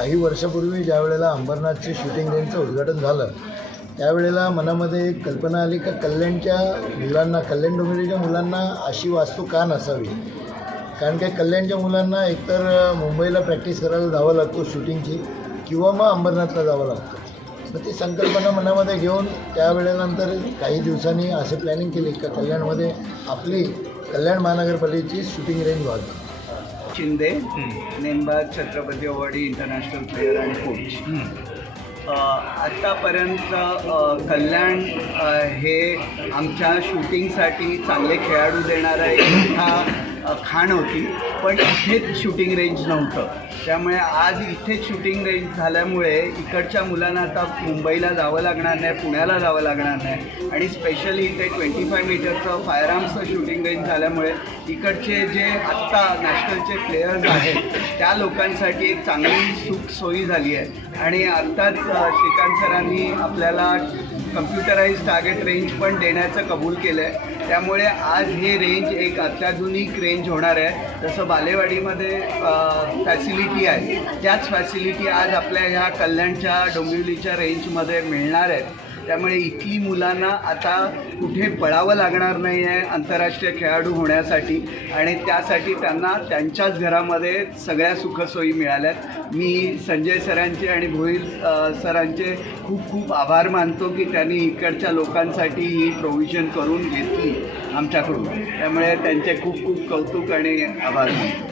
काही वर्षापूर्वी ज्या वेळेला अंबरनाथचे शूटिंग रेंजचं उद्घाटन झालं त्यावेळेला मनामध्ये एक कल्पना आली का कल्याणच्या मुलांना, कल्याण डोंबिवलीच्या मुलांना अशी वास्तू का नसावी. कारण काय कल्याणच्या मुलांना एकतर मुंबईला प्रॅक्टिस करायला जावं लागतो शूटिंगची किंवा मग अंबरनाथला जावं लागतं. मग ती संकल्पना मनामध्ये घेऊन त्यावेळेनंतर काही दिवसांनी असे प्लॅनिंग केली का कल्याणमध्ये आपली कल्याण महानगरपालिकेची शूटिंग रेंज व्हावी. शिंदे, नेमबाज, छत्रपती अवॉर्डी, इंटरनॅशनल प्लेयर आणि कोच. आत्तापर्यंत कल्याण हे आमच्या शूटिंगसाठी चांगले खेळाडू देणारा एक मोठा खाण होती, पण इथेच शूटिंग रेंज नव्हतं. त्यामुळे आज इथेच शूटिंग रेंज झाल्यामुळे इकडच्या मुलांना आता मुंबईला जावं लागणार नाही, पुण्याला जावं लागणार नाही. आणि स्पेशली इथे 25 मीटरचं फायर आर्म्सचं शूटिंग रेंज झाल्यामुळे इकडचे जे आत्ता नॅशनलचे प्लेयर्स आहेत त्या लोकांसाठी एक चांगली सुख सोयी झाली आहे. आणि आत्ताच श्रीकांत सरांनी आपल्याला कम्प्युटराइज टार्गेट रेंज पण देण्याचं कबूल केलं आहे. त्यामुळे आज हे रेंज एक अत्याधुनिक रेंज होणार आहे. जसं बालेवाडीमध्ये फॅसिलिटी आहे त्याच फॅसिलिटी आज आपल्या ह्या कल्याणच्या डोंबिवलीच्या रेंजमध्ये मिळणार आहेत. त्यामुळे इथली मुलांना आता कुठे पळावं लागणार नाही आहे आंतरराष्ट्रीय खेळाडू होण्यासाठी, आणि त्यासाठी त्यांना त्यांच्याच घरामध्ये सगळ्या सुखसोयी मिळाल्यात. मी संजय सरांचे आणि भोईर सरांचे खूप खूप आभार मानतो की त्यांनी इकडच्या लोकांसाठी ही प्रोव्हिजन करून घेतली आमच्याकडून. त्यामुळे त्यांचे खूप खूप कौतुक आणि आभार मानतो.